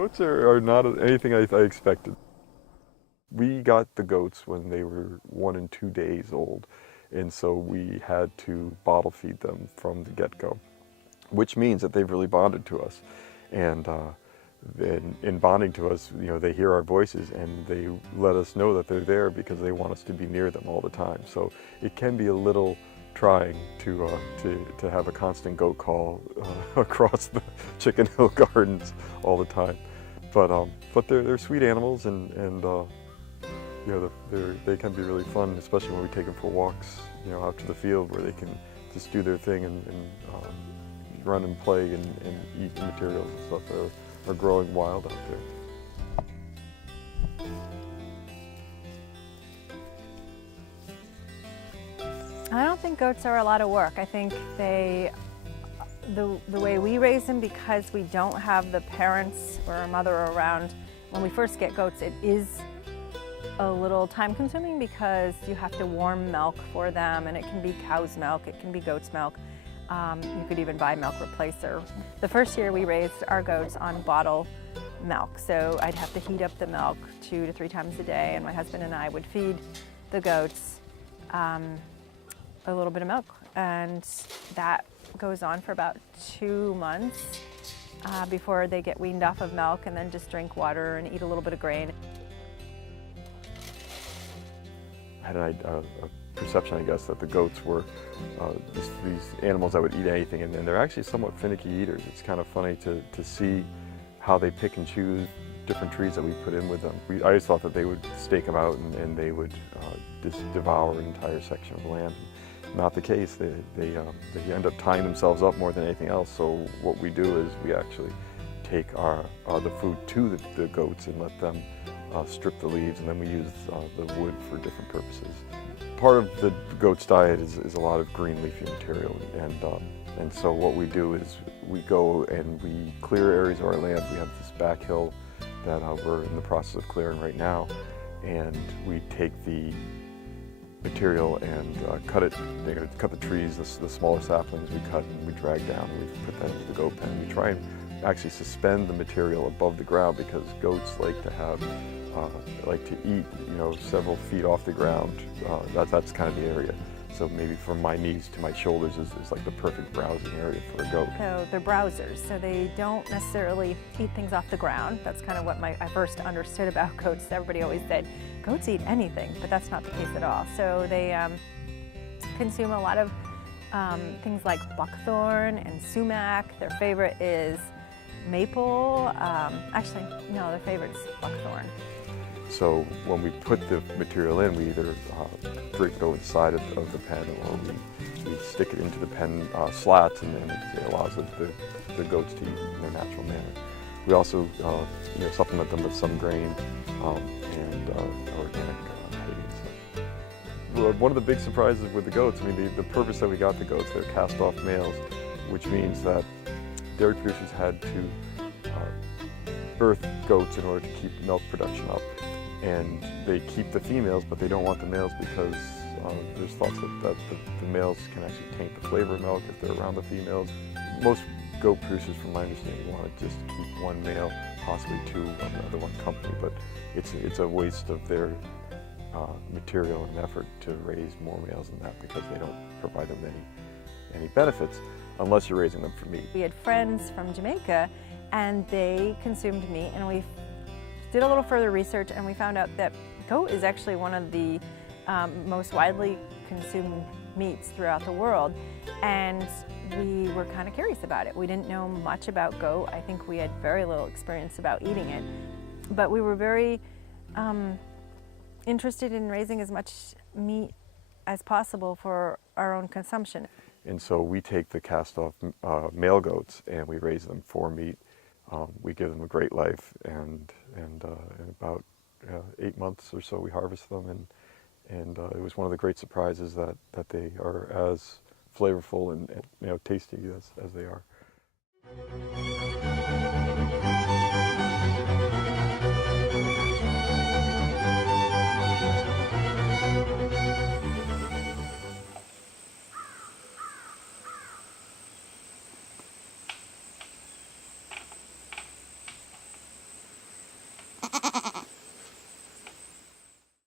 Goats are not anything I expected. We got the goats when they were 1 and 2 days old, and so we had to bottle feed them from the get-go, which means that they've really bonded to us. And in bonding to us, you know, they hear our voices and they let us know that they're there because they want us to be near them all the time. So it can be a little trying to have a constant goat call across the chicken Hill Gardens all the time. But they're sweet animals, and you know, they can be really fun, especially when we take them for walks, you know, out to the field where they can just do their thing and run and play and eat the materials and stuff that are growing wild out there. I don't think goats are a lot of work. I think the way we raise them, because we don't have the parents or our mother around, when we first get goats, it is a little time consuming because you have to warm milk for them, and it can be cow's milk, it can be goat's milk. You could even buy milk replacer. The first year we raised our goats on bottle milk, so I'd have to heat up the milk 2 to 3 times a day, and my husband and I would feed the goats a little bit of milk, and that goes on for about 2 months before they get weaned off of milk and then just drink water and eat a little bit of grain. I had a perception, I guess, that the goats were these animals that would eat anything, and they're actually somewhat finicky eaters. It's kind of funny to see how they pick and choose different trees that we put in with them. I always thought that they would stake them out and they would just devour an entire section of land. Not the case. They end up tying themselves up more than anything else. So what we do is we actually take the food to the goats and let them strip the leaves, and then we use the wood for different purposes. Part of the goat's diet is a lot of green leafy material, and so what we do is we go and we clear areas of our land. We have this back hill that we're in the process of clearing right now, and we take the material and cut it, cut the trees, the smaller saplings we cut and we drag down, and we put that into the goat pen. We try and actually suspend the material above the ground because goats like to have, like to eat, you know, several feet off the ground. That's kind of the area. So maybe from my knees to my shoulders is like the perfect browsing area for a goat. So they're browsers, so they don't necessarily eat things off the ground. That's kind of what I first understood about goats. Everybody always said, goats eat anything, but that's not the case at all. So they consume a lot of things like buckthorn and sumac. Their favorite is maple. Actually, no, their favorite is buckthorn. So when we put the material in, we either drape it over the side of the pen, or we stick it into the pen slats, and then it allows the goats to eat in their natural manner. We also you know, supplement them with some grain and organic hay. So, one of the big surprises with the goats, I mean, the purpose that we got the goats, they're cast-off males, which means that dairy producers had to birth goats in order to keep milk production up. And they keep the females, but they don't want the males because there's thoughts that the males can actually taint the flavor of milk if they're around the females. Most goat producers, from my understanding, want to just keep one male, possibly 2 of the other one company, but it's a waste of their material and effort to raise more males than that because they don't provide them any benefits unless you're raising them for meat. We had friends from Jamaica, and they consumed meat, and we did a little further research, and we found out that goat is actually one of the most widely consumed meats throughout the world, and we were kind of curious about it. We didn't know much about goat. I think we had very little experience about eating it, but we were very interested in raising as much meat as possible for our own consumption. And so we take the cast-off male goats and we raise them for meat. We give them a great life, and in about 8 months or so we harvest them, and it was one of the great surprises that they are as flavorful and, you know, tasty as they are.